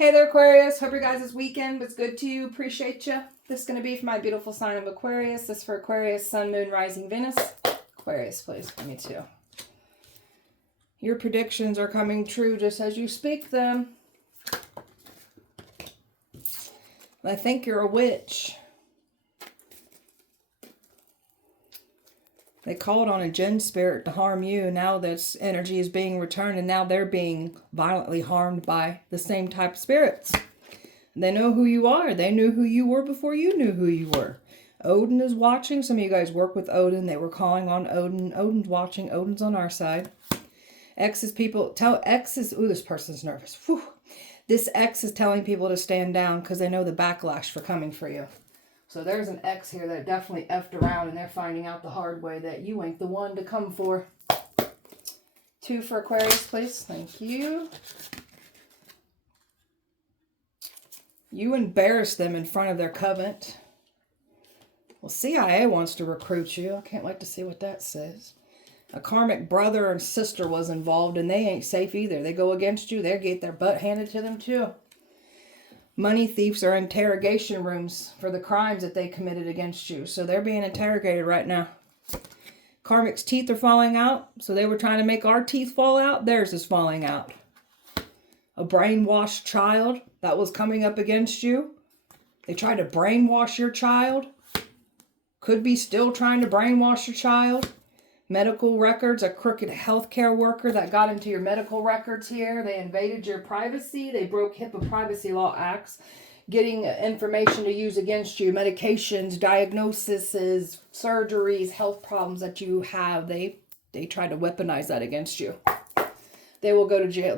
Hey there, Aquarius. Hope your guys' weekend was good to you. Appreciate you. This is going to be for my beautiful sign of Aquarius. This is for Aquarius, Sun, Moon, Rising, Venus. Aquarius, please, for me too. Your predictions are coming true just as you speak them. I think you're a witch. They called on a Jinn spirit to harm you. Now this energy is being returned, and now they're being violently harmed by the same type of spirits. They know who you are. They knew who you were before you knew who you were. Odin is watching. Some of you guys work with Odin. They were calling on Odin. Odin's watching. Odin's on our side. Exes people tell exes. Ooh, this person's nervous. Whew. This ex is telling people to stand down because they know the backlash for coming for you. So there's an ex here that definitely effed around, and they're finding out the hard way that you ain't the one to come for. 2 for Aquarius, please. Thank you. You embarrassed them in front of their Covent. Well, CIA wants to recruit you. I can't wait to see what that says. A karmic brother and sister was involved, and they ain't safe either. They go against you. They get their butt handed to them, too. Money thieves are in interrogation rooms for the crimes that they committed against you. So they're being interrogated right now. Karmic's teeth are falling out. So they were trying to make our teeth fall out. Theirs is falling out. A brainwashed child that was coming up against you. They tried to brainwash your child. Could be still trying to brainwash your child. Medical records, a crooked healthcare worker that got into your medical records here. They invaded your privacy. They broke HIPAA privacy law acts, getting information to use against you. Medications, diagnoses, surgeries, health problems that you have. They tried to weaponize that against you. They will go to jail.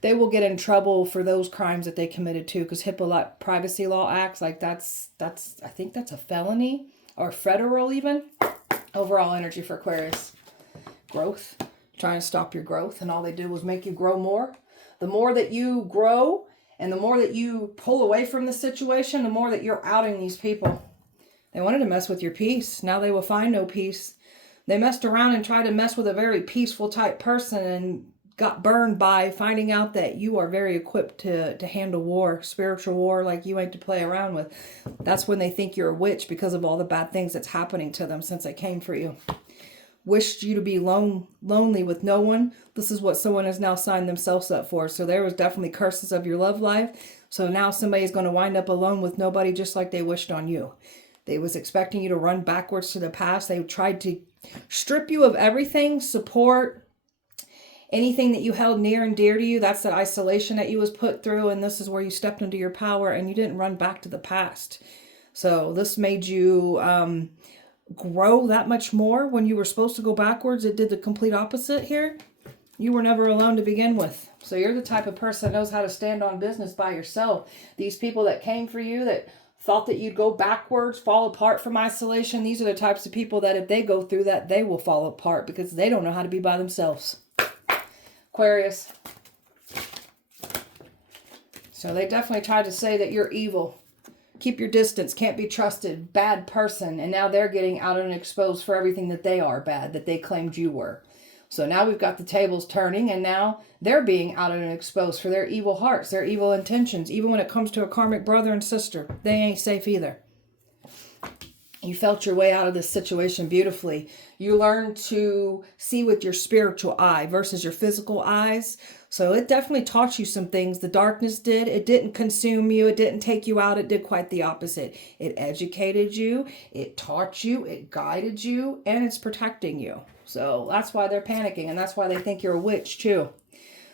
They will get in trouble for those crimes that they committed too, because HIPAA privacy law acts, like that's I think that's a felony or federal even. Overall energy for Aquarius. Growth. Trying to stop your growth, and all they did was make you grow more. The more that you grow and the more that you pull away from the situation, the more that you're outing these people. They wanted to mess with your peace. Now they will find no peace. They messed around and tried to mess with a very peaceful type person and got burned by finding out that you are very equipped to handle war, spiritual war, like you ain't to play around with. That's when they think you're a witch because of all the bad things that's happening to them since they came for you. Wished you to be lonely with no one. This is what someone has now signed themselves up for. So there was definitely curses of your love life. So now somebody's going to wind up alone with nobody, just like they wished on you. They was expecting you to run backwards to the past. They tried to strip you of everything, support, anything that you held near and dear to you. That's the isolation that you was put through, and this is where you stepped into your power and you didn't run back to the past. So this made you grow that much more. When you were supposed to go backwards, it did the complete opposite here. You were never alone to begin with. So you're the type of person that knows how to stand on business by yourself. These people that came for you, that thought that you'd go backwards, fall apart from isolation, these are the types of people that if they go through that, they will fall apart because they don't know how to be by themselves. Aquarius. So they definitely tried to say that you're evil. Keep your distance, can't be trusted, bad person. And now they're getting out and exposed for everything that they are bad, that they claimed you were. So now we've got the tables turning, and now they're being out and exposed for their evil hearts, their evil intentions. Even when it comes to a karmic brother and sister, they ain't safe either. You felt your way out of this situation beautifully. You learned to see with your spiritual eye versus your physical eyes. So it definitely taught you some things. The darkness did. It didn't consume you. It didn't take you out. It did quite the opposite. It educated you. It taught you. It guided you. And it's protecting you. So that's why they're panicking. And that's why they think you're a witch too.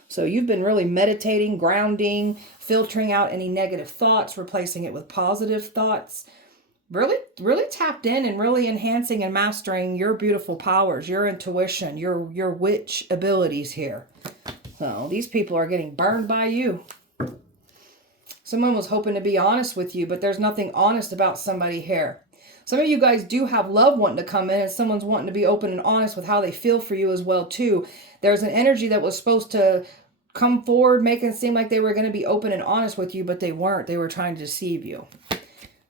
So you've been really meditating, grounding, filtering out any negative thoughts, replacing it with positive thoughts. Really tapped in and really enhancing and mastering your beautiful powers, your intuition, your witch abilities here. So these people are getting burned by you. Someone was hoping to be honest with you, but there's nothing honest about somebody here. Some of you guys do have love wanting to come in, and someone's wanting to be open and honest with how they feel for you as well too. There's an energy that was supposed to come forward, making it seem like they were going to be open and honest with you, but they weren't. They were trying to deceive you.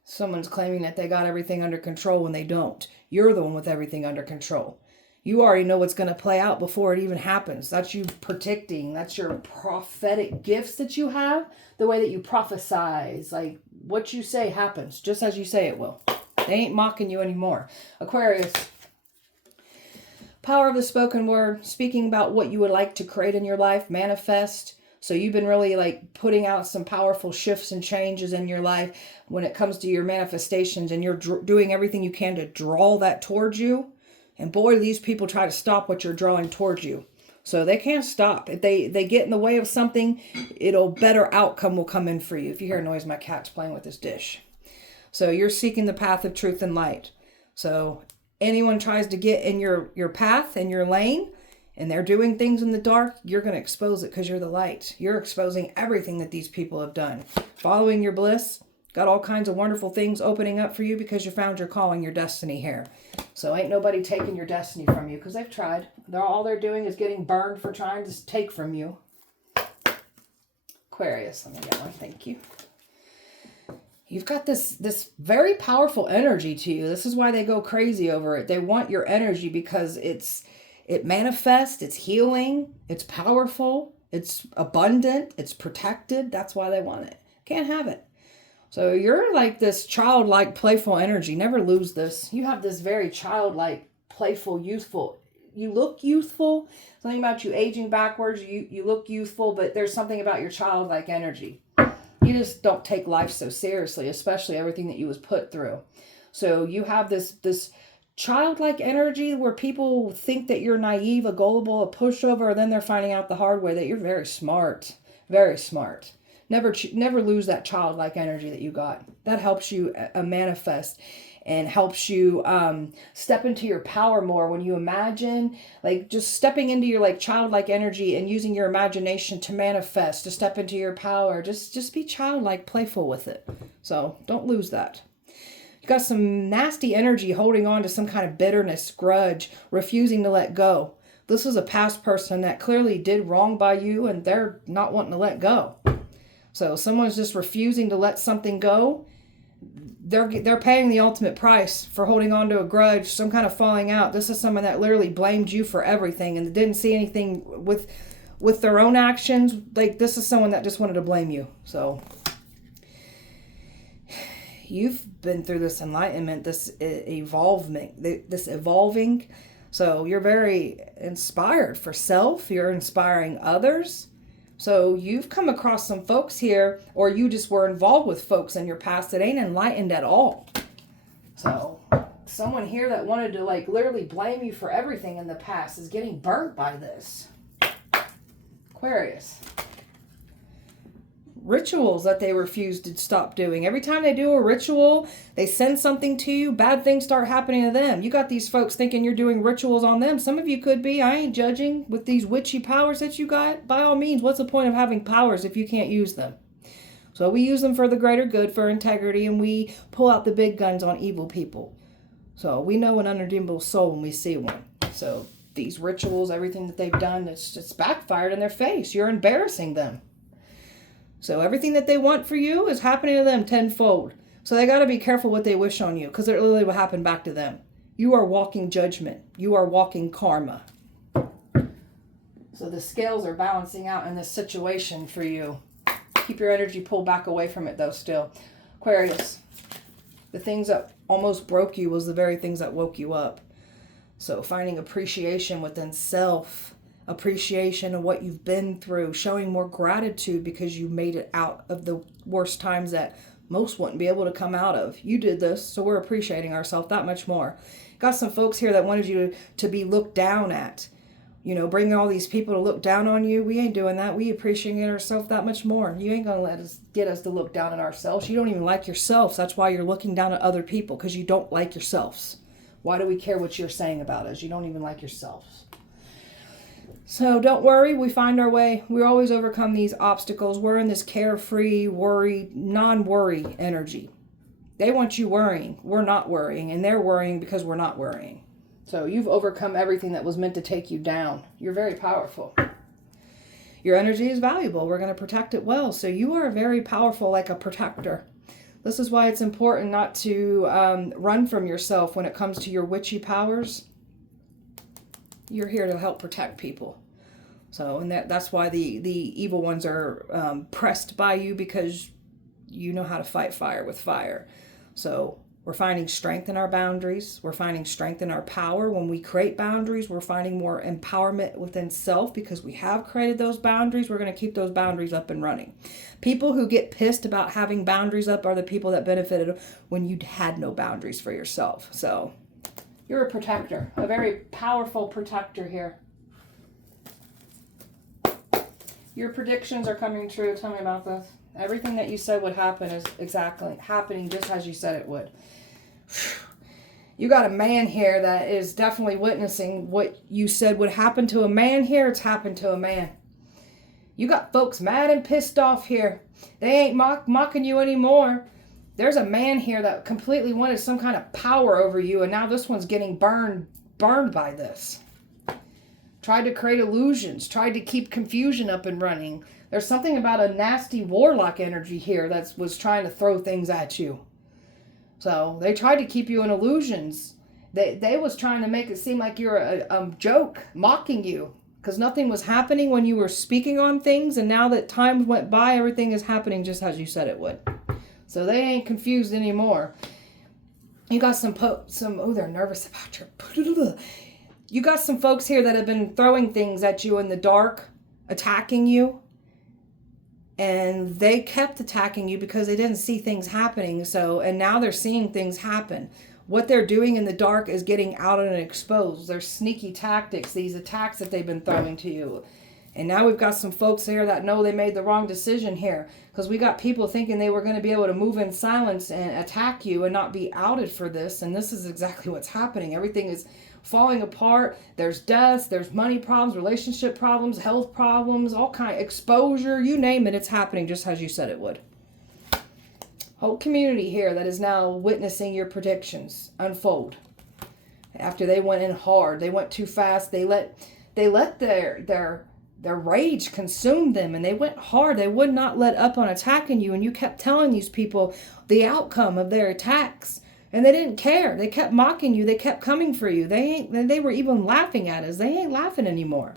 Someone's claiming that they got everything under control when they don't. You're the one with everything under control. You already know what's going to play out before it even happens. That's you predicting. That's your prophetic gifts that you have. The way that you prophesize. Like, what you say happens just as you say it will. They ain't mocking you anymore. Aquarius. Power of the spoken word. Speaking about what you would like to create in your life. Manifest. So you've been really like putting out some powerful shifts and changes in your life when it comes to your manifestations. And you're doing everything you can to draw that towards you. And boy, these people try to stop what you're drawing towards you. So they can't stop. If they get in the way of something, better outcome will come in for you. If you hear a noise, my cat's playing with this dish. So you're seeking the path of truth and light. So anyone tries to get in your path and your lane, and they're doing things in the dark, you're going to expose it because you're the light. You're exposing everything that these people have done. Following your bliss. Got all kinds of wonderful things opening up for you because you found your calling, your destiny here. So ain't nobody taking your destiny from you because they've tried. All they're doing is getting burned for trying to take from you. Aquarius, let me get one. Thank you. You've got this very powerful energy to you. This is why they go crazy over it. They want your energy because it manifests, it's healing, it's powerful, it's abundant, it's protected. That's why they want it. Can't have it. So you're like this childlike, playful energy. Never lose this. You have this very childlike, playful, youthful. You look youthful. Something about you aging backwards. You look youthful, but there's something about your childlike energy. You just don't take life so seriously, especially everything that you was put through. So you have this childlike energy where people think that you're naive, a gullible, a pushover, and then they're finding out the hard way that you're very smart. Very smart. Never lose that childlike energy that you got. That helps you manifest and helps you step into your power more when you imagine, like just stepping into your like childlike energy and using your imagination to manifest, to step into your power. Just be childlike, playful with it. So don't lose that. You got some nasty energy holding on to some kind of bitterness, grudge, refusing to let go. This is a past person that clearly did wrong by you and they're not wanting to let go. So someone's just refusing to let something go. They're paying the ultimate price for holding on to a grudge, some kind of falling out. This is someone that literally blamed you for everything and didn't see anything with their own actions. Like this is someone that just wanted to blame you. So you've been through this enlightenment, this evolving. So you're very inspired for self. You're inspiring others. So you've come across some folks here, or you just were involved with folks in your past that ain't enlightened at all. So someone here that wanted to like literally blame you for everything in the past is getting burnt by this. Aquarius. Rituals that they refuse to stop doing. Every time they do a ritual, they send something to you, bad things start happening to them. You got these folks thinking you're doing rituals on them. Some of you could be. I ain't judging with these witchy powers that you got. By all means, what's the point of having powers if you can't use them? So we use them for the greater good, for integrity, and we pull out the big guns on evil people. So we know an unredeemable soul when we see one. So these rituals, everything that they've done, it's just backfired in their face. You're embarrassing them. So everything that they want for you is happening to them tenfold. So they got to be careful what they wish on you because it literally will happen back to them. You are walking judgment. You are walking karma. So the scales are balancing out in this situation for you. Keep your energy pulled back away from it though still. Aquarius, the things that almost broke you was the very things that woke you up. So finding appreciation within self. Appreciation of what you've been through, showing more gratitude because you made it out of the worst times that most wouldn't be able to come out of. You did this, so we're appreciating ourselves that much more. Got some folks here that wanted you to be looked down at. You know, bringing all these people to look down on you. We ain't doing that. We appreciating ourselves that much more. You ain't going to get us to look down at ourselves. You don't even like yourselves. That's why you're looking down at other people, because you don't like yourselves. Why do we care what you're saying about us? You don't even like yourselves. So don't worry, we find our way. We always overcome these obstacles. We're in this carefree, worry, non-worry energy. They want you worrying. We're not worrying, and they're worrying because we're not worrying. So you've overcome everything that was meant to take you down. You're very powerful. Your energy is valuable. We're going to protect it well. So you are very powerful like a protector. This is why it's important not to run from yourself when it comes to your witchy powers. You're here to help protect people. So, and that's why the evil ones are pressed by you, because you know how to fight fire with fire. So we're finding strength in our boundaries. We're finding strength in our power. When we create boundaries, we're finding more empowerment within self, because we have created those boundaries. We're going to keep those boundaries up and running. People who get pissed about having boundaries up are the people that benefited when you had no boundaries for yourself. So you're a protector, a very powerful protector here. Your predictions are coming true. Tell me about this. Everything that you said would happen is exactly happening just as you said it would. You got a man here that is definitely witnessing what you said would happen to a man here. It's happened to a man. You got folks mad and pissed off here. They ain't mocking you anymore. There's a man here that completely wanted some kind of power over you, and now this one's getting burned by this. Tried to create illusions, tried to keep confusion up and running. There's something about a nasty warlock energy here that was trying to throw things at you. So they tried to keep you in illusions. They was trying to make it seem like you're a joke, mocking you, because nothing was happening when you were speaking on things, and now that time went by, everything is happening just as you said it would. So they ain't confused anymore. You got oh, they're nervous about your... You got some folks here that have been throwing things at you in the dark, attacking you. And they kept attacking you because they didn't see things happening. And now they're seeing things happen. What they're doing in the dark is getting out and exposed. Their sneaky tactics, these attacks that they've been throwing to you. And now we've got some folks here that know they made the wrong decision here. Because we got people thinking they were going to be able to move in silence and attack you and not be outed for this. And this is exactly what's happening. Everything is falling apart. There's deaths, there's money problems, relationship problems, health problems, all kind of exposure, you name it, it's happening just as you said it would. Whole community here that is now witnessing your predictions unfold. After they went in hard, they went too fast, they let their rage consume them, and they went hard. They would not let up on attacking you, and you kept telling these people the outcome of their attacks. And they didn't care. They kept mocking you. They kept coming for you. They were even laughing at us. They ain't laughing anymore.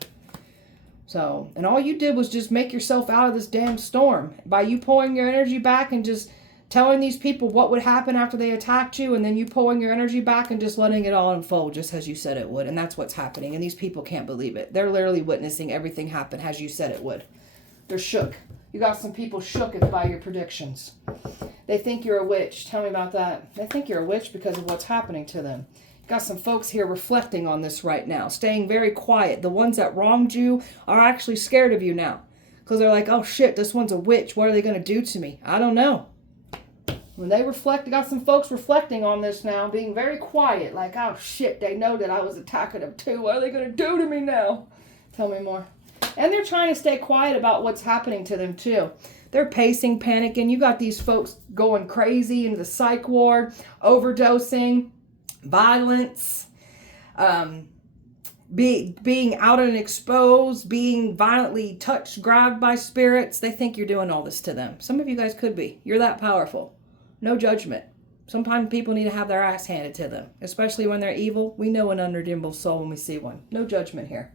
So, and all you did was just make yourself out of this damn storm by you pulling your energy back and just telling these people what would happen after they attacked you, and then you pulling your energy back and just letting it all unfold just as you said it would. And that's what's happening. And these people can't believe it. They're literally witnessing everything happen as you said it would. They're shook. You got some people shook by your predictions. They think you're a witch. Tell me about that. They think you're a witch because of what's happening to them. You got some folks here reflecting on this right now, staying very quiet. The ones that wronged you are actually scared of you now. Because they're like, oh shit, this one's a witch. What are they going to do to me? I don't know. When they reflect, you got some folks reflecting on this now, being very quiet. Like, oh shit, they know that I was attacking them too. What are they going to do to me now? Tell me more. And they're trying to stay quiet about what's happening to them too. They're pacing, panicking. You got these folks going crazy into the psych ward, overdosing, violence, being out and exposed, being violently touched, grabbed by spirits. They think you're doing all this to them. Some of you guys could be. You're that powerful. No judgment. Sometimes people need to have their ass handed to them, especially when they're evil. We know an unredeemable soul when we see one. No judgment here.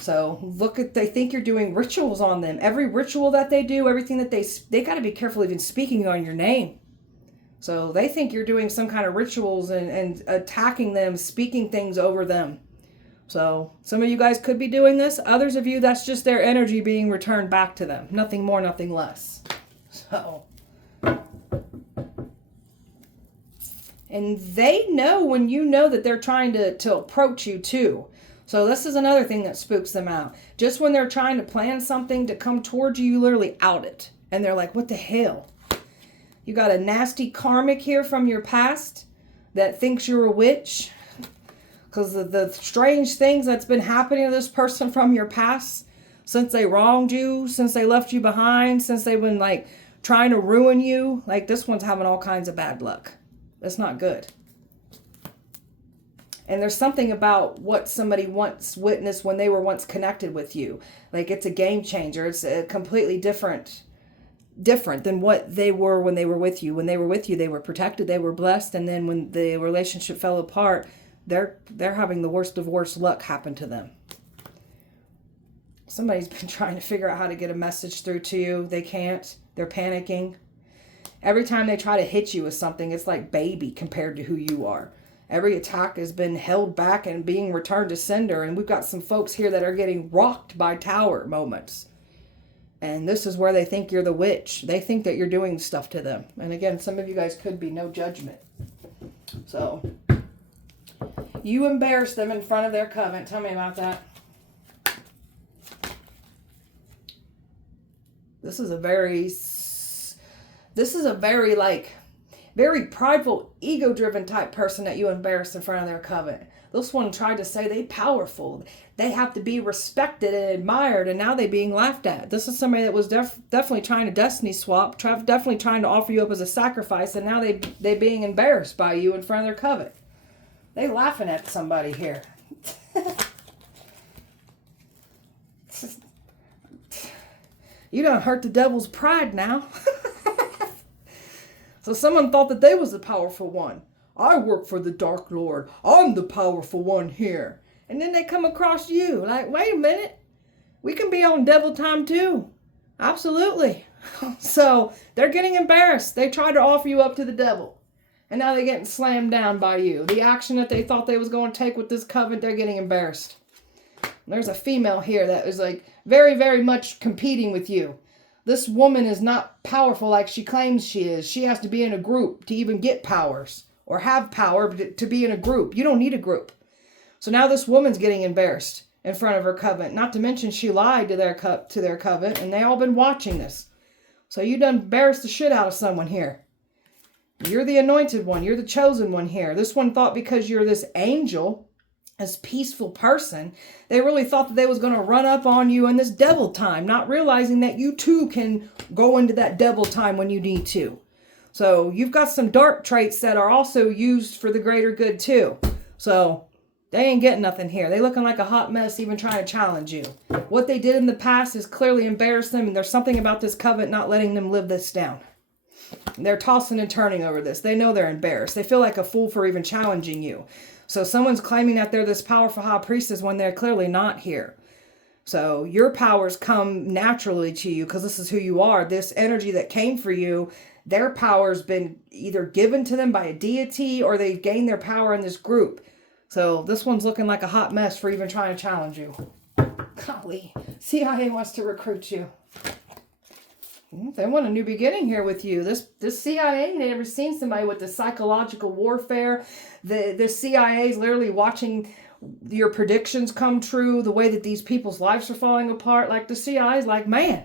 So they think you're doing rituals on them. Every ritual that they do, everything that they got to be careful even speaking on your name. So they think you're doing some kind of rituals and attacking them, speaking things over them. So some of you guys could be doing this. Others of you, that's just their energy being returned back to them. Nothing more, nothing less. So, and they know when you know that they're trying to approach you too. So this is another thing that spooks them out. Just when they're trying to plan something to come towards you, you literally out it. And they're like, what the hell? You got a nasty karmic here from your past that thinks you're a witch. Because of the strange things that's been happening to this person from your past. Since they wronged you, since they left you behind, since they've been like trying to ruin you. Like this one's having all kinds of bad luck. That's not good. And there's something about what somebody once witnessed when they were once connected with you. Like it's a game changer. It's a completely different than what they were when they were with you. When they were with you, they were protected, they were blessed. And then when the relationship fell apart, they're having the worst of worst luck happen to them. Somebody's been trying to figure out how to get a message through to you. They can't. They're panicking. Every time they try to hit you with something, it's like baby compared to who you are. Every attack has been held back and being returned to sender. And we've got some folks here that are getting rocked by tower moments. And this is where they think you're the witch. They think that you're doing stuff to them. And again, some of you guys could be no judgment. So, you embarrass them in front of their coven. Tell me about that. This is a very like, very prideful, ego-driven type person that you embarrassed in front of their coven. This one tried to say they powerful. They have to be respected and admired, and now they're being laughed at. This is somebody that was definitely trying to destiny swap, definitely trying to offer you up as a sacrifice, and now they being embarrassed by you in front of their coven. They laughing at somebody here. You done hurt the devil's pride now. So someone thought that they was the powerful one. I work for the Dark Lord. I'm the powerful one here. And then they come across you. Like, wait a minute. We can be on devil time too. Absolutely. So they're getting embarrassed. They tried to offer you up to the devil. And now they're getting slammed down by you. The action that they thought they was going to take with this covenant, they're getting embarrassed. There's a female here that is like very, very much competing with you. This woman is not powerful like she claims she is. She has to be in a group to even get powers or have power to be in a group. You don't need a group. So now this woman's getting embarrassed in front of her covenant. Not to mention she lied to their covenant, and they all been watching this. So you done embarrassed the shit out of someone here. You're the anointed one. You're the chosen one here. This one thought because you're this angel, this peaceful person, they really thought that they was going to run up on you in this devil time, not realizing that you too can go into that devil time when you need to. So you've got some dark traits that are also used for the greater good too. So they ain't getting nothing here. They looking like a hot mess even trying to challenge you. What they did in the past is clearly embarrassed them, and there's something about this covenant not letting them live this down. They're tossing and turning over this. They know they're embarrassed. They feel like a fool for even challenging you. So someone's claiming that they're this powerful high priestess when they're clearly not here. So your powers come naturally to you because this is who you are. This energy that came for you, their power's been either given to them by a deity or they've gained their power in this group. So this one's looking like a hot mess for even trying to challenge you. Golly, CIA wants to recruit you. They want a new beginning here with you. This CIA, they never seen somebody with the psychological warfare. The CIA is literally watching your predictions come true, the way that these people's lives are falling apart. Like the CIA is like, man,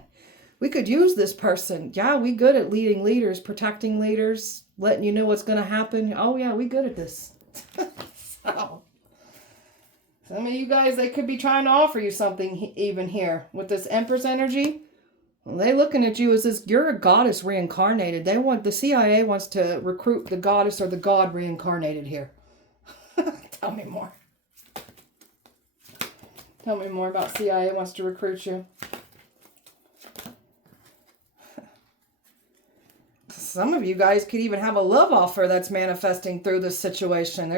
we could use this person. Yeah, we good at leading leaders, protecting leaders, letting you know what's going to happen. Oh yeah, we good at this. So, some of you guys, they could be trying to offer you something even here with this Empress energy. They looking at you as this, you're a goddess reincarnated. The CIA wants to recruit the goddess or the god reincarnated here. Tell me more. Tell me more about CIA wants to recruit you. Some of you guys could even have a love offer that's manifesting through this situation.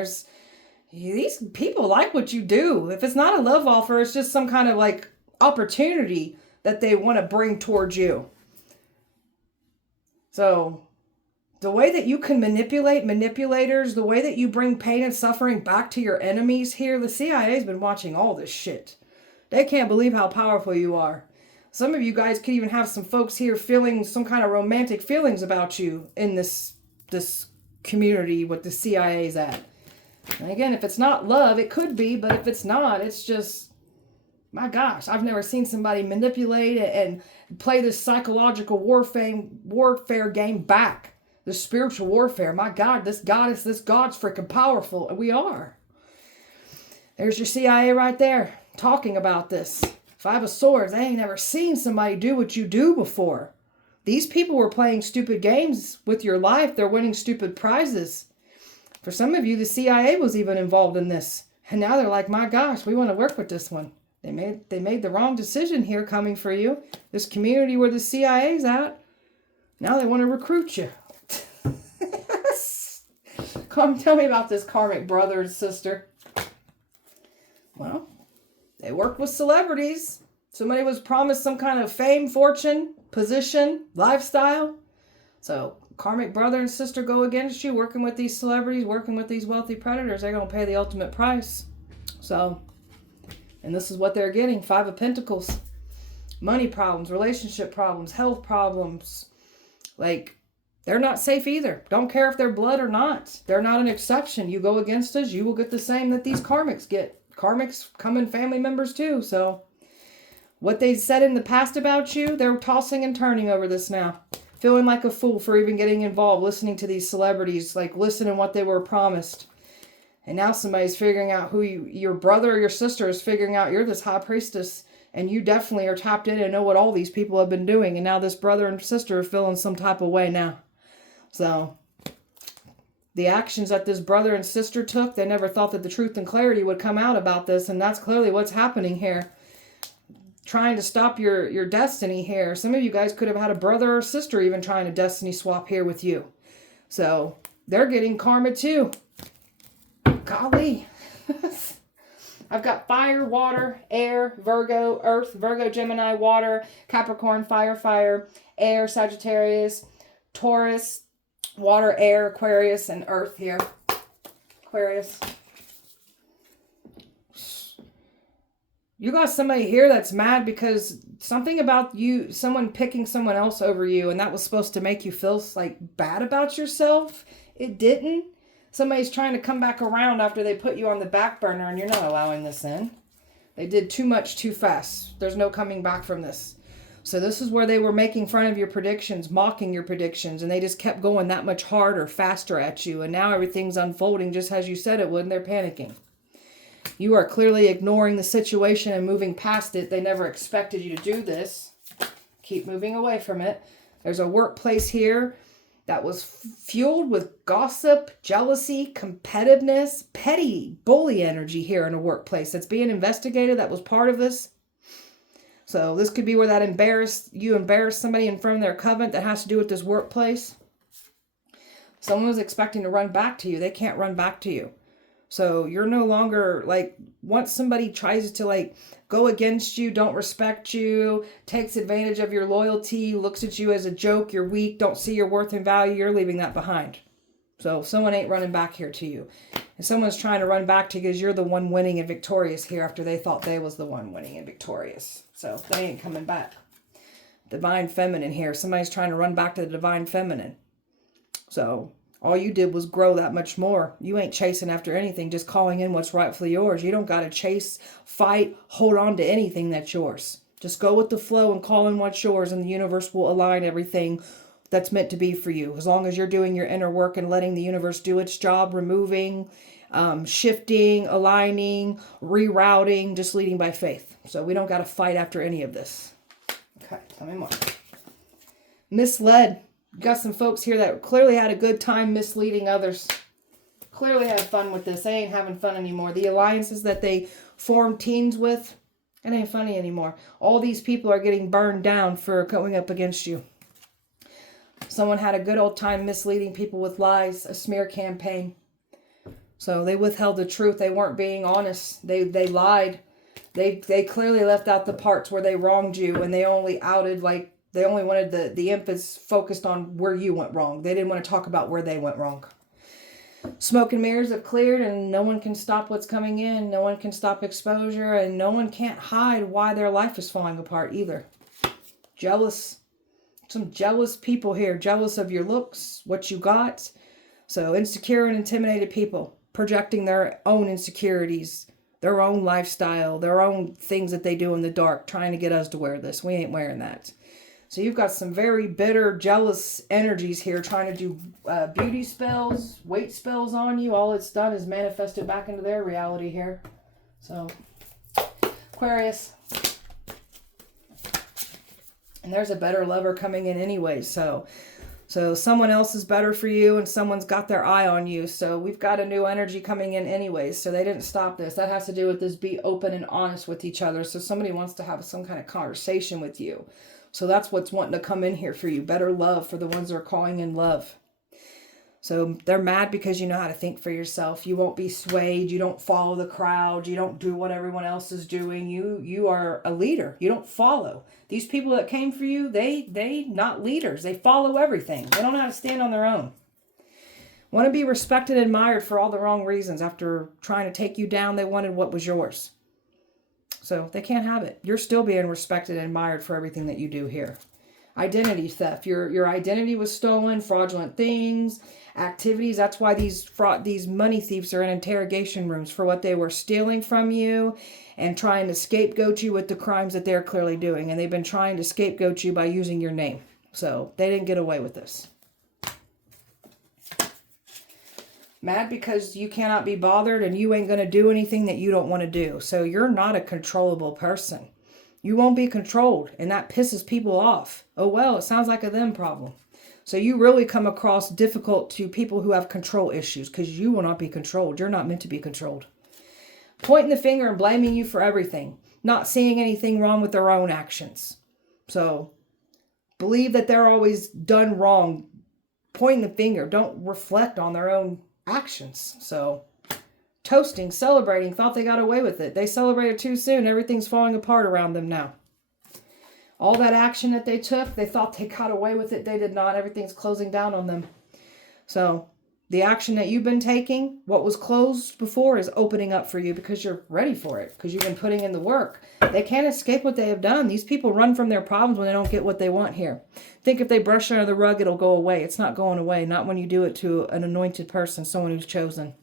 These people like what you do. If it's not a love offer, it's just some kind of like opportunity that they want to bring towards you. So the way that you can manipulate manipulators, the way that you bring pain and suffering back to your enemies here, the CIA's been watching all this shit. They can't believe how powerful you are. Some of you guys could even have some folks here feeling some kind of romantic feelings about you in this community what the CIA's at. And again, if it's not love, it could be, but if it's not, it's just, my gosh, I've never seen somebody manipulate and play this psychological warfare game back. This spiritual warfare. My God, this god's freaking powerful. And we are. There's your CIA right there talking about this. Five of Swords. They ain't never seen somebody do what you do before. These people were playing stupid games with your life. They're winning stupid prizes. For some of you, the CIA was even involved in this. And now they're like, my gosh, we want to work with this one. They made the wrong decision here coming for you. This community where the CIA's at, now they want to recruit you. Come tell me about this karmic brother and sister. They worked with celebrities. Somebody was promised some kind of fame, fortune, position, lifestyle. So karmic brother and sister go against you, working with these celebrities, working with these wealthy predators. They're going to pay the ultimate price. So, and this is what they're getting. 5 of Pentacles. Money problems, relationship problems, health problems. Like, they're not safe either. Don't care if they're blood or not. They're not an exception. You go against us, you will get the same that these karmics get. Karmics come in family members too. So what they said in the past about you, they're tossing and turning over this now. Feeling like a fool for even getting involved, listening to these celebrities, like listening what they were promised. And now somebody's figuring out who your brother or your sister is figuring out you're this high priestess. And you definitely are tapped in and know what all these people have been doing. And now this brother and sister are feeling some type of way now. So, the actions that this brother and sister took, they never thought that the truth and clarity would come out about this. And that's clearly what's happening here. Trying to stop your destiny here. Some of you guys could have had a brother or sister even trying to destiny swap here with you. So, they're getting karma too. Golly. I've got fire, water, air, Virgo, earth, Virgo, Gemini, water, Capricorn, fire, air, Sagittarius, Taurus, water, air, Aquarius, and earth here. Aquarius. You got somebody here that's mad because something about you, someone picking someone else over you, and that was supposed to make you feel like bad about yourself. It didn't. Somebody's trying to come back around after they put you on the back burner and you're not allowing this in. They did too much too fast. There's no coming back from this. So this is where they were making fun of your predictions, mocking your predictions, and they just kept going that much harder, faster at you. And now everything's unfolding just as you said it would, and they're panicking. You are clearly ignoring the situation and moving past it. They never expected you to do this. Keep moving away from it. There's a workplace here that was fueled with gossip, jealousy, competitiveness, petty bully energy here in a workplace that's being investigated. That was part of this. So this could be where that you embarrassed somebody in front of their Covent that has to do with this workplace. Someone was expecting to run back to you. They can't run back to you. So you're no longer, like, once somebody tries to, like, go against you, don't respect you, takes advantage of your loyalty, looks at you as a joke, you're weak, don't see your worth and value, you're leaving that behind. So someone ain't running back here to you. And someone's trying to run back to you because you're the one winning and victorious here after they thought they was the one winning and victorious. So they ain't coming back. Divine feminine here. Somebody's trying to run back to the divine feminine. So all you did was grow that much more. You ain't chasing after anything, just calling in what's rightfully yours. You don't got to chase, fight, hold on to anything that's yours. Just go with the flow and call in what's yours, and the universe will align everything that's meant to be for you. As long as you're doing your inner work and letting the universe do its job, removing, shifting, aligning, rerouting, just leading by faith. So we don't got to fight after any of this. Okay, tell me more. Misled. Got some folks here that clearly had a good time misleading others. Clearly had fun with this. They ain't having fun anymore. The alliances that they formed teams with, it ain't funny anymore. All these people are getting burned down for going up against you. Someone had a good old time misleading people with lies, a smear campaign. So they withheld the truth. They weren't being honest. They lied. They clearly left out the parts where they wronged you, and they only outed, like, they only wanted the emphasis focused on where you went wrong. They didn't want to talk about where they went wrong. Smoke and mirrors have cleared, and no one can stop what's coming in. No one can stop exposure, and no one can't hide why their life is falling apart either. Jealous. Some jealous people here. Jealous of your looks, what you got. So insecure and intimidated people. Projecting their own insecurities, their own lifestyle, their own things that they do in the dark, trying to get us to wear this. We ain't wearing that. So you've got some very bitter, jealous energies here trying to do beauty spells, weight spells on you. All it's done is manifested back into their reality here. So, Aquarius. And there's a better lover coming in anyway. So someone else is better for you and someone's got their eye on you. So we've got a new energy coming in anyways. So they didn't stop this. That has to do with this, be open and honest with each other. So somebody wants to have some kind of conversation with you. So that's what's wanting to come in here for you. Better love for the ones that are calling in love. So they're mad because you know how to think for yourself. You won't be swayed. You don't follow the crowd. You don't do what everyone else is doing. You are a leader. You don't follow. These people that came for you, they not leaders. They follow everything. They don't know how to stand on their own. Want to be respected and admired for all the wrong reasons. After trying to take you down, they wanted what was yours. So they can't have it. You're still being respected and admired for everything that you do here. Identity theft. Your identity was stolen, fraudulent things, activities. That's why these money thieves are in interrogation rooms for what they were stealing from you and trying to scapegoat you with the crimes that they're clearly doing. And they've been trying to scapegoat you by using your name. So they didn't get away with this. Mad because you cannot be bothered and you ain't going to do anything that you don't want to do. So you're not a controllable person. You won't be controlled, and that pisses people off. Oh, well, it sounds like a them problem. So you really come across difficult to people who have control issues because you will not be controlled. You're not meant to be controlled. Pointing the finger and blaming you for everything. Not seeing anything wrong with their own actions. So believe that they're always done wrong. Pointing the finger. Don't reflect on their own actions. So toasting, celebrating, thought they got away with it. They celebrated too soon. Everything's falling apart around them now. All that action that they took, they thought they got away with it. They did not. Everything's closing down on them. So the action that you've been taking, what was closed before is opening up for you because you're ready for it, because you've been putting in the work. They can't escape what they have done. These people run from their problems when they don't get what they want here. Think if they brush it under the rug, it'll go away. It's not going away. Not when you do it to an anointed person, someone who's chosen.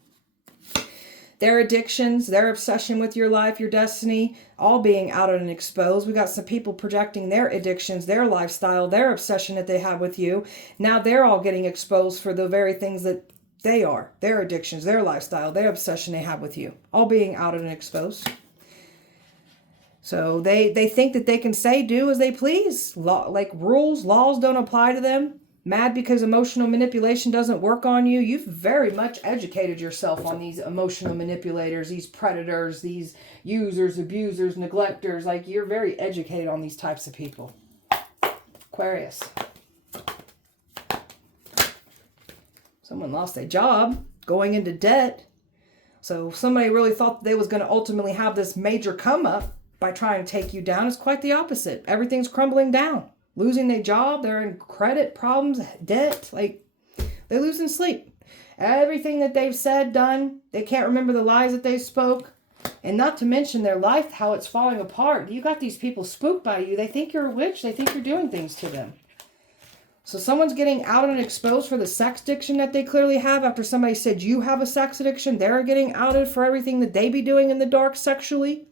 Their addictions, their obsession with your life, your destiny, all being outed and exposed. We got some people projecting their addictions, their lifestyle, their obsession that they have with you. Now they're all getting exposed for the very things that they are. Their addictions, their lifestyle, their obsession they have with you. All being outed and exposed. So they think that they can say, do as they please. Like rules, laws don't apply to them. Mad because emotional manipulation doesn't work on you. You've very much educated yourself on these emotional manipulators, these predators, these users, abusers, neglectors. Like, you're very educated on these types of people. Aquarius. Someone lost their job, going into debt. So somebody really thought that they was going to ultimately have this major come up by trying to take you down. It's quite the opposite. Everything's crumbling down. Losing their job, they're in credit problems, debt, like they're losing sleep. Everything that they've said, done, they can't remember the lies that they spoke. And not to mention their life, how it's falling apart. You got these people spooked by you. They think you're a witch. They think you're doing things to them. So someone's getting out and exposed for the sex addiction that they clearly have. After somebody said you have a sex addiction, they're getting outed for everything that they be doing in the dark sexually.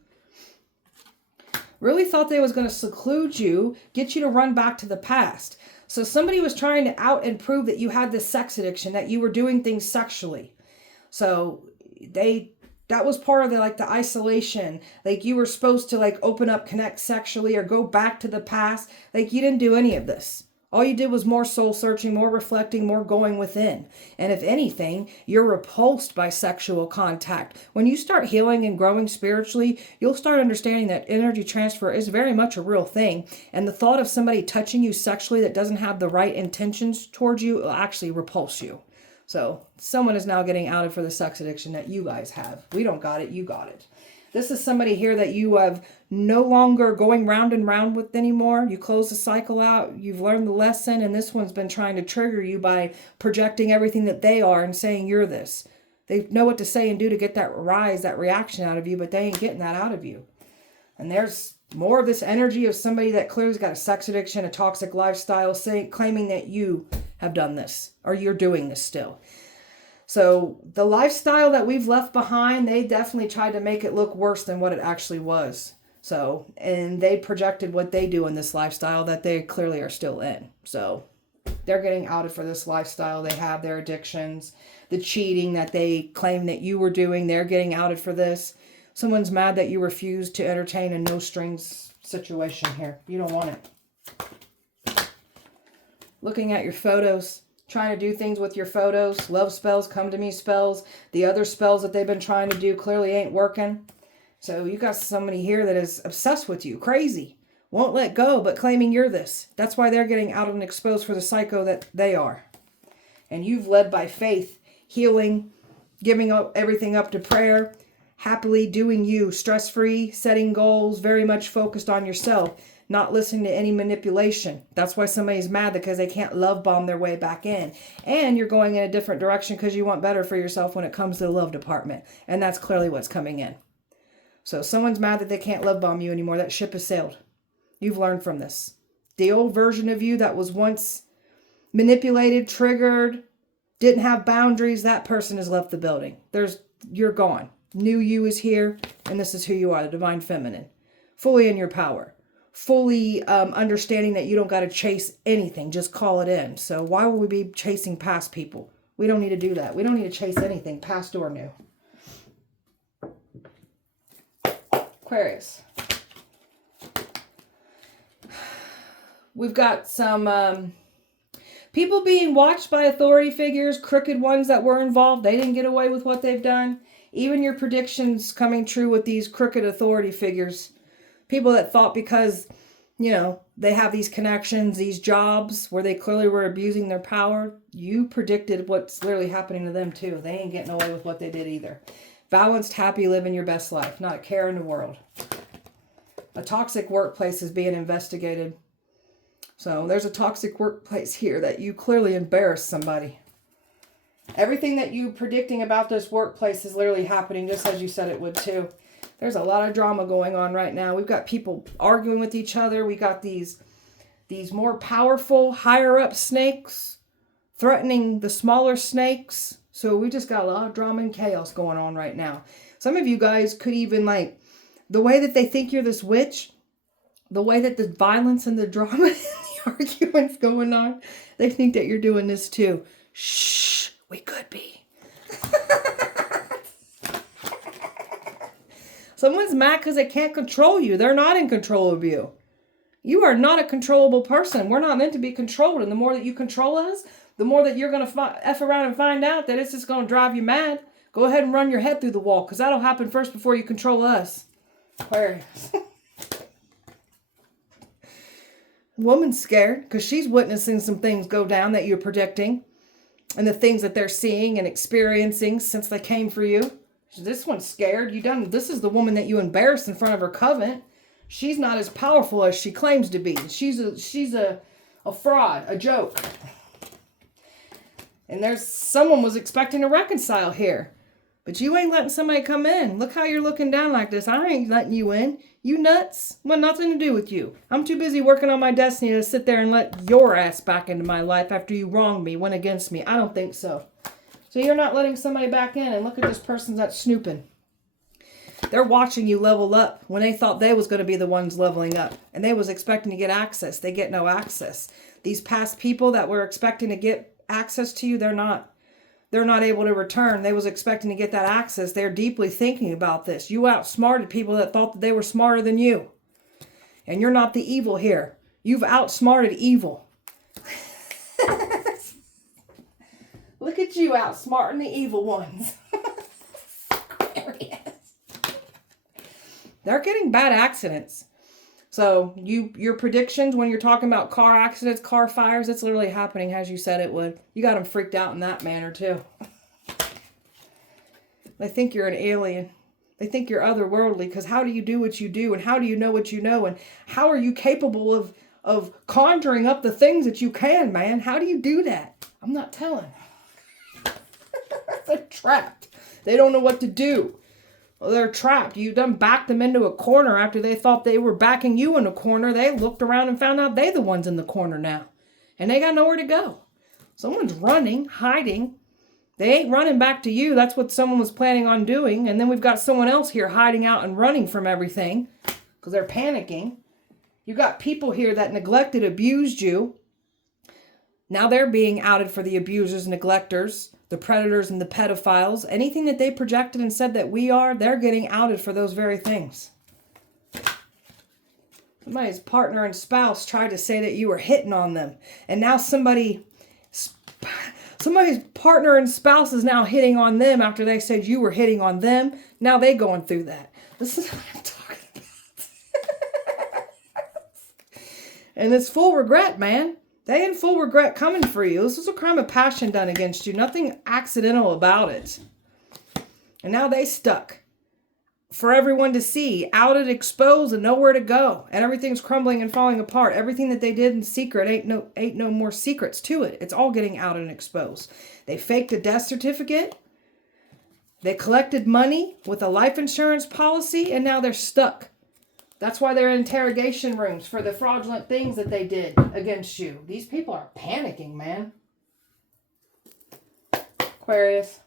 Really thought they was going to seclude you, get you to run back to the past. So somebody was trying to out and prove that you had this sex addiction, that you were doing things sexually. So that was part of the isolation. Like, you were supposed to open up, connect sexually, or go back to the past. Like, you didn't do any of this. All you did was more soul searching, more reflecting, more going within. And if anything, you're repulsed by sexual contact. When you start healing and growing spiritually, you'll start understanding that energy transfer is very much a real thing. And the thought of somebody touching you sexually that doesn't have the right intentions towards you will actually repulse you. So someone is now getting outed for the sex addiction that you guys have. We don't got it, you got it. This is somebody here that you have no longer going round and round with anymore. You close the cycle out. You've learned the lesson. And this one's been trying to trigger you by projecting everything that they are and saying you're this. They know what to say and do to get that rise, that reaction out of you, but they ain't getting that out of you. And there's more of this energy of somebody that clearly's got a sex addiction, a toxic lifestyle, claiming that you have done this or you're doing this still. So the lifestyle that we've left behind, they definitely tried to make it look worse than what it actually was. So, and they projected what they do in this lifestyle that they clearly are still in. So they're getting outed for this lifestyle. They have their addictions, the cheating that they claim that you were doing. They're getting outed for this. Someone's mad that you refused to entertain a no strings situation here. You don't want it. Looking at your photos. Trying to do things with your photos, love spells, come to me spells. The other spells that they've been trying to do clearly ain't working. So you got somebody here that is obsessed with you, crazy. Won't let go, but claiming you're this. That's why they're getting out and exposed for the psycho that they are. And you've led by faith, healing, giving up everything up to prayer, happily doing you, stress-free, setting goals, very much focused on yourself, not listening to any manipulation. That's why somebody's mad, because they can't love bomb their way back in. And you're going in a different direction because you want better for yourself when it comes to the love department. And that's clearly what's coming in. So someone's mad that they can't love bomb you anymore. That ship has sailed. You've learned from this. The old version of you that was once manipulated, triggered, didn't have boundaries, that person has left the building. You're gone. New you is here, and this is who you are, the divine feminine. Fully in your power. Fully understanding that you don't got to chase anything. Just call it in. So why would we be chasing past people? We don't need to do that. We don't need to chase anything, past or new. Aquarius. We've got some people being watched by authority figures, crooked ones that were involved. They didn't get away with what they've done. Even your predictions coming true with these crooked authority figures. People that thought because, you know, they have these connections, these jobs where they clearly were abusing their power. You predicted what's literally happening to them too. They ain't getting away with what they did either. Balanced, happy, living your best life. Not a care in the world. A toxic workplace is being investigated. So there's a toxic workplace here that you clearly embarrassed somebody. Everything that you predicting about this workplace is literally happening just as you said it would too. There's a lot of drama going on right now. We've got people arguing with each other. We got these more powerful, higher up snakes threatening the smaller snakes. So we just got a lot of drama and chaos going on right now. Some of you guys could even, like, the way that they think you're this witch, the way that the violence and the drama and the arguments going on, they think that you're doing this too. Shh, we could be. Someone's mad because they can't control you. They're not in control of you. You are not a controllable person. We're not meant to be controlled. And the more that you control us, the more that you're going to F around and find out that it's just going to drive you mad. Go ahead and run your head through the wall, because that'll happen first before you control us. Aquarius. Woman's scared because she's witnessing some things go down that you're predicting. And the things that they're seeing and experiencing since they came for you. This one's scared. This is the woman that you embarrassed in front of her Covent. She's not as powerful as she claims to be. She's a fraud, a joke. And someone was expecting to reconcile here. But you ain't letting somebody come in. Look how you're looking down like this. I ain't letting you in. You nuts. Want nothing to do with you. I'm too busy working on my destiny to sit there and let your ass back into my life after you wronged me, went against me. I don't think so. So you're not letting somebody back in, and look at this person that's snooping. They're watching you level up when they thought they was going to be the ones leveling up. And they was expecting to get access. They get no access. These past people that were expecting to get access to you, they're not able to return. They was expecting to get that access. They're deeply thinking about this. You outsmarted people that thought that they were smarter than you. And you're not the evil here. You've outsmarted evil. Look at you outsmarting the evil ones. Aquarius. They're getting bad accidents. So your predictions when you're talking about car accidents, car fires, it's literally happening as you said it would. You got them freaked out in that manner too. They think you're an alien. They think you're otherworldly, because how do you do what you do, and how do you know what you know, and how are you capable of conjuring up the things that you can, man? How do you do that? I'm not telling. They're trapped. They don't know what to do. Well, they're trapped. You done backed them into a corner after they thought they were backing you in a corner. They looked around and found out they the ones in the corner now. And they got nowhere to go. Someone's running, hiding. They ain't running back to you. That's what someone was planning on doing. And then we've got someone else here hiding out and running from everything because they're panicking. You got people here that neglected, abused you. Now they're being outed for the abusers, neglectors, the predators, and the pedophiles. Anything that they projected and said that we are, they're getting outed for those very things. Somebody's partner and spouse tried to say that you were hitting on them. And now somebody's partner and spouse is now hitting on them after they said you were hitting on them. Now they going through that. This is what I'm talking about. And it's full regret, man. They in full regret coming for you. This was a crime of passion done against you. Nothing accidental about it. And now they stuck. For everyone to see, outed, exposed, and nowhere to go. And everything's crumbling and falling apart. Everything that they did in secret ain't no more secrets to it. It's all getting out and exposed. They faked a death certificate. They collected money with a life insurance policy, and now they're stuck. That's why they're in interrogation rooms for the fraudulent things that they did against you. These people are panicking, man. Aquarius.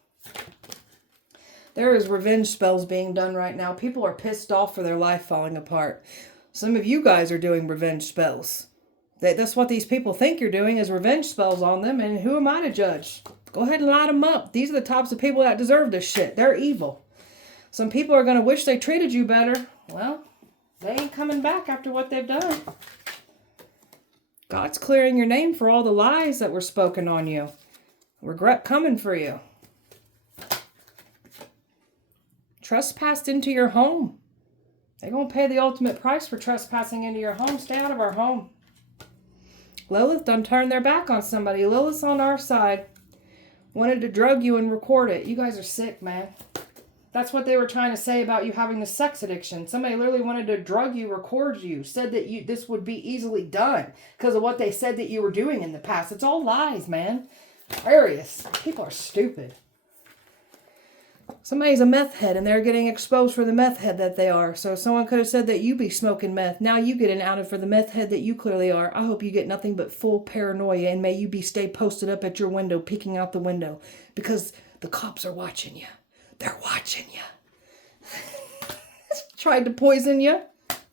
There is revenge spells being done right now. People are pissed off for their life falling apart. Some of you guys are doing revenge spells. That's what these people think you're doing, is revenge spells on them. And who am I to judge? Go ahead and light them up. These are the types of people that deserve this shit. They're evil. Some people are going to wish they treated you better. Well, they ain't coming back after what they've done. God's clearing your name for all the lies that were spoken on you. Regret coming for you. Trespassed into your home. They're going to pay the ultimate price for trespassing into your home. Stay out of our home. Lilith done turned their back on somebody. Lilith's on our side. Wanted to drug you and record it. You guys are sick, man. That's what they were trying to say about you having the sex addiction. Somebody literally wanted to drug you, record you, said that this would be easily done because of what they said that you were doing in the past. It's all lies, man. Aquarius. People are stupid. Somebody's a meth head and they're getting exposed for the meth head that they are. So someone could have said that you be smoking meth. Now you getting outed for the meth head that you clearly are. I hope you get nothing but full paranoia, and may you stay posted up at your window, peeking out the window, because the cops are watching you. They're watching you. Tried to poison you.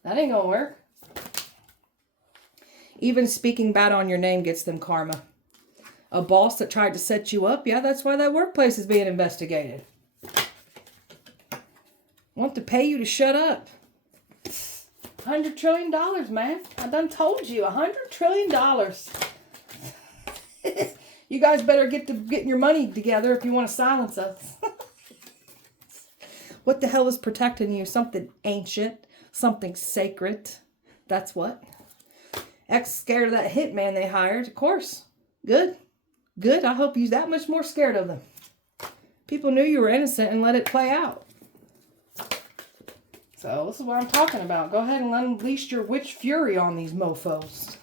That ain't gonna work. Even speaking bad on your name gets them karma. A boss that tried to set you up, yeah, that's why that workplace is being investigated. Want to pay you to shut up. $100 trillion, man. I done told you, $100 trillion. You guys better get getting your money together if you want to silence us. What the hell is protecting you? Something ancient, something sacred. That's what. Ex scared of that hitman they hired. Of course. Good. Good. I hope you're that much more scared of them. People knew you were innocent and let it play out. So this is what I'm talking about. Go ahead and unleash your witch fury on these mofos.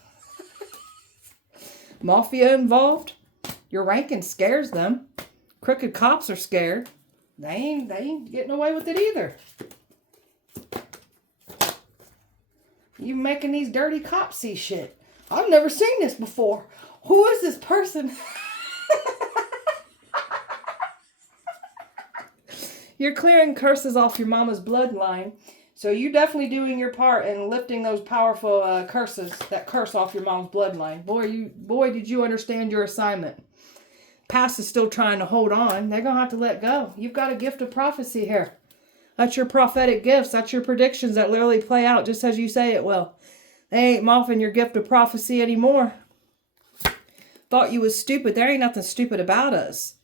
Mafia involved. Your ranking scares them. Crooked cops are scared. They ain't getting away with it either. You making these dirty cops see shit. I've never seen this before. Who is this person? You're clearing curses off your mama's bloodline. So you're definitely doing your part in lifting those powerful curses, that curse off your mom's bloodline. Boy, did you understand your assignment. Past is still trying to hold on. They're going to have to let go. You've got a gift of prophecy here. That's your prophetic gifts. That's your predictions that literally play out just as you say it will. They ain't moffing your gift of prophecy anymore. Thought you was stupid. There ain't nothing stupid about us.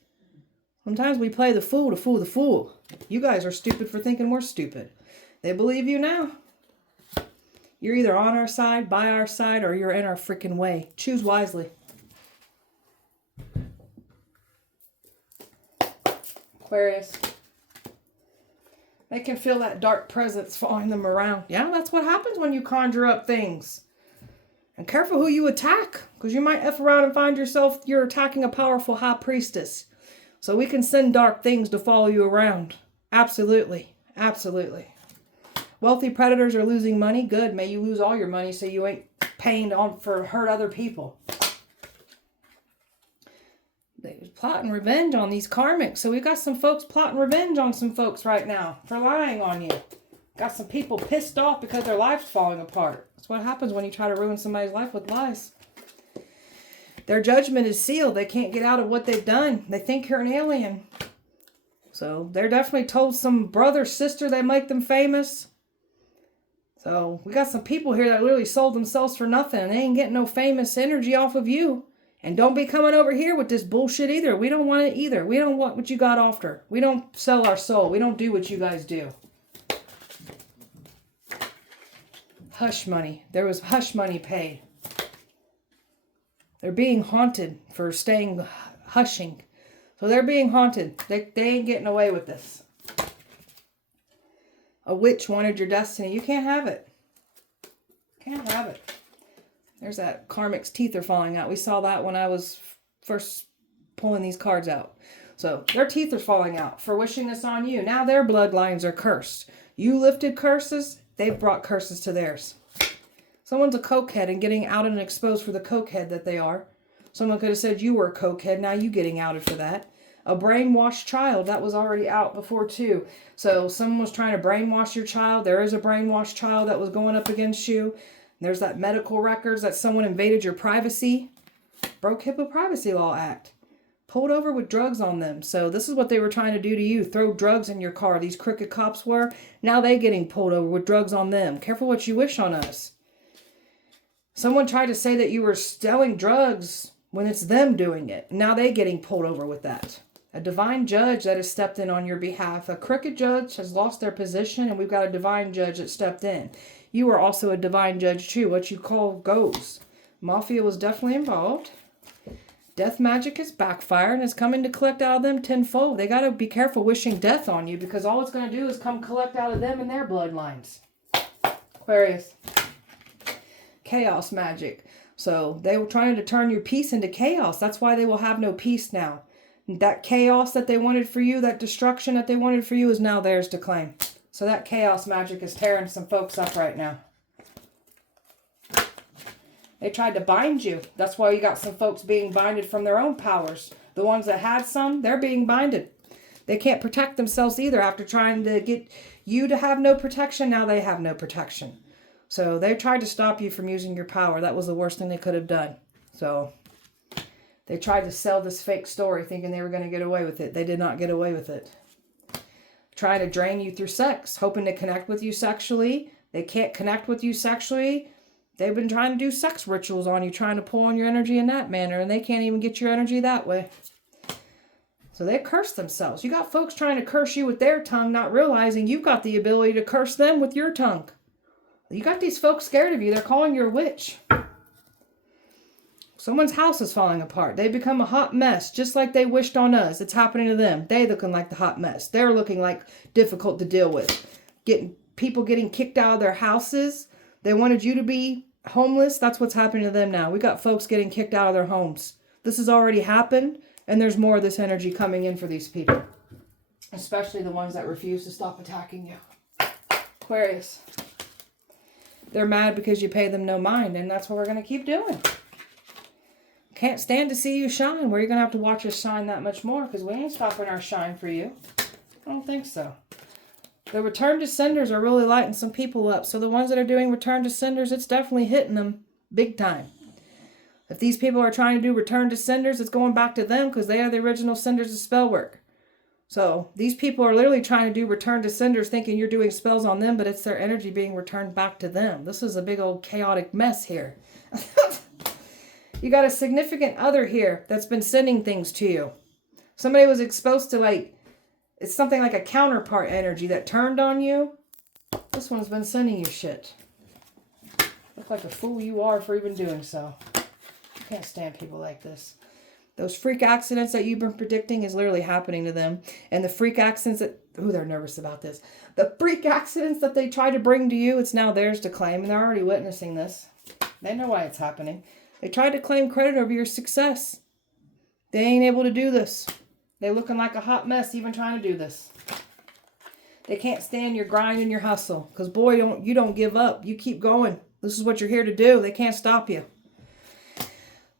Sometimes we play the fool to fool the fool. You guys are stupid for thinking we're stupid. They believe you now. You're either on our side, by our side, or you're in our freaking way. Choose wisely. Aquarius. They can feel that dark presence following them around. Yeah, that's what happens when you conjure up things. And careful who you attack, because you might F around and find yourself you're attacking a powerful high priestess. So we can send dark things to follow you around. Absolutely. Absolutely. Wealthy predators are losing money. Good. May you lose all your money so you ain't paying for hurt other people. They're plotting revenge on these karmics. So we've got some folks plotting revenge on some folks right now for lying on you. Got some people pissed off because their life's falling apart. That's what happens when you try to ruin somebody's life with lies. Their judgment is sealed. They can't get out of what they've done. They think you're an alien. So they're definitely told some brother, sister, they make them famous. So we got some people here that literally sold themselves for nothing. And they ain't getting no famous energy off of you. And don't be coming over here with this bullshit either. We don't want it either. We don't want what you got after. We don't sell our soul. We don't do what you guys do. Hush money. There was hush money paid. They're being haunted for staying hushing. So they're being haunted. They ain't getting away with this. A witch wanted your destiny. You can't have it. Can't have it. There's that karmic's teeth are falling out. We saw that when I was first pulling these cards out. So their teeth are falling out for wishing this on you. Now their bloodlines are cursed. You lifted curses. They've brought curses to theirs. Someone's a cokehead and getting outed and exposed for the cokehead that they are. Someone could have said you were a cokehead. Now you getting outed for that. A brainwashed child. That was already out before too. So someone was trying to brainwash your child. There is a brainwashed child that was going up against you. There's that medical records that someone invaded your privacy. Broke HIPAA Privacy Law Act. Pulled over with drugs on them. So this is what they were trying to do to you. Throw drugs in your car. These crooked cops were. Now they getting pulled over with drugs on them. Careful what you wish on us. Someone tried to say that you were selling drugs when it's them doing it. Now they getting pulled over with that. A divine judge that has stepped in on your behalf. A crooked judge has lost their position, and we've got a divine judge that stepped in. You are also a divine judge too. What you call goes. Mafia was definitely involved. Death magic is backfired and is coming to collect out of them tenfold. They got to be careful wishing death on you, because all it's going to do is come collect out of them and their bloodlines. Aquarius. Chaos magic. So they were trying to turn your peace into chaos. That's why they will have no peace now. That chaos that they wanted for you, that destruction that they wanted for you, is now theirs to claim. So that chaos magic is tearing some folks up right now. They tried to bind you. That's why you got some folks being binded from their own powers. The ones that had some, they're being binded. They can't protect themselves either after trying to get you to have no protection. Now they have no protection. So they tried to stop you from using your power. That was the worst thing they could have done. So they tried to sell this fake story thinking they were going to get away with it. They did not get away with it. Trying to drain you through sex, hoping to connect with you sexually. They can't connect with you sexually. They've been trying to do sex rituals on you, trying to pull on your energy in that manner, and they can't even get your energy that way. So they curse themselves. You got folks trying to curse you with their tongue, not realizing you've got the ability to curse them with your tongue. You got these folks scared of you. They're calling you a witch. Someone's house is falling apart. They become a hot mess, just like they wished on us. It's happening to them. They looking like the hot mess. They're looking like difficult to deal with. People getting kicked out of their houses. They wanted you to be homeless. That's what's happening to them now. We got folks getting kicked out of their homes. This has already happened, and there's more of this energy coming in for these people. Especially the ones that refuse to stop attacking you. Aquarius. They're mad because you pay them no mind, and that's what we're going to keep doing. Can't stand to see you shine. Where you're going to have to watch us shine that much more, because we ain't stopping our shine for you. I don't think so. The return to senders are really lighting some people up. So the ones that are doing return to senders, it's definitely hitting them big time. If these people are trying to do return to senders, it's going back to them, because they are the original senders of spell work. So these people are literally trying to do return to senders thinking you're doing spells on them, but it's their energy being returned back to them. This is a big old chaotic mess here. You got a significant other here that's been sending things to you. Somebody was exposed to it's something like a counterpart energy that turned on you. This one's been sending you shit. Look like a fool you are for even doing so. I can't stand people like this. Those freak accidents that you've been predicting is literally happening to them. And the freak accidents that... Ooh, they're nervous about this. The freak accidents that they try to bring to you, it's now theirs to claim. And they're already witnessing this. They know why it's happening. They tried to claim credit over your success. They ain't able to do this. They're looking like a hot mess even trying to do this. They can't stand your grind and your hustle. Because boy, you don't give up. You keep going. This is what you're here to do. They can't stop you.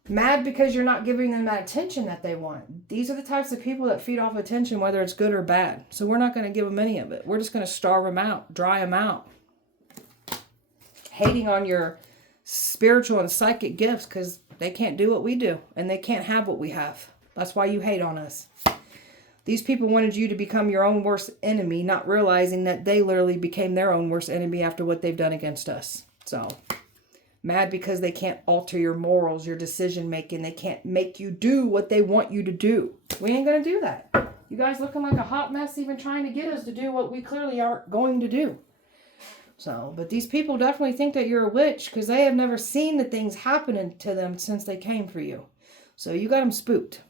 Mad because you're not giving them that attention that they want. These are the types of people that feed off attention, whether it's good or bad. So we're not going to give them any of it. We're just going to starve them out, dry them out. Hating on your spiritual and psychic gifts because they can't do what we do. And they can't have what we have. That's why you hate on us. These people wanted you to become your own worst enemy, not realizing that they literally became their own worst enemy after what they've done against us. So... mad because they can't alter your morals, your decision making. They can't make you do what they want you to do. We ain't going to do that. You guys looking like a hot mess even trying to get us to do what we clearly aren't going to do. So, but these people definitely think that you're a witch because they have never seen the things happening to them since they came for you. So you got them spooked.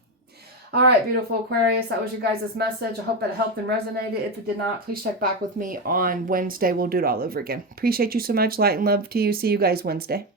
All right, beautiful Aquarius, that was your guys' message. I hope that it helped and resonated. If it did not, please check back with me on Wednesday. We'll do it all over again. Appreciate you so much. Light and love to you. See you guys Wednesday.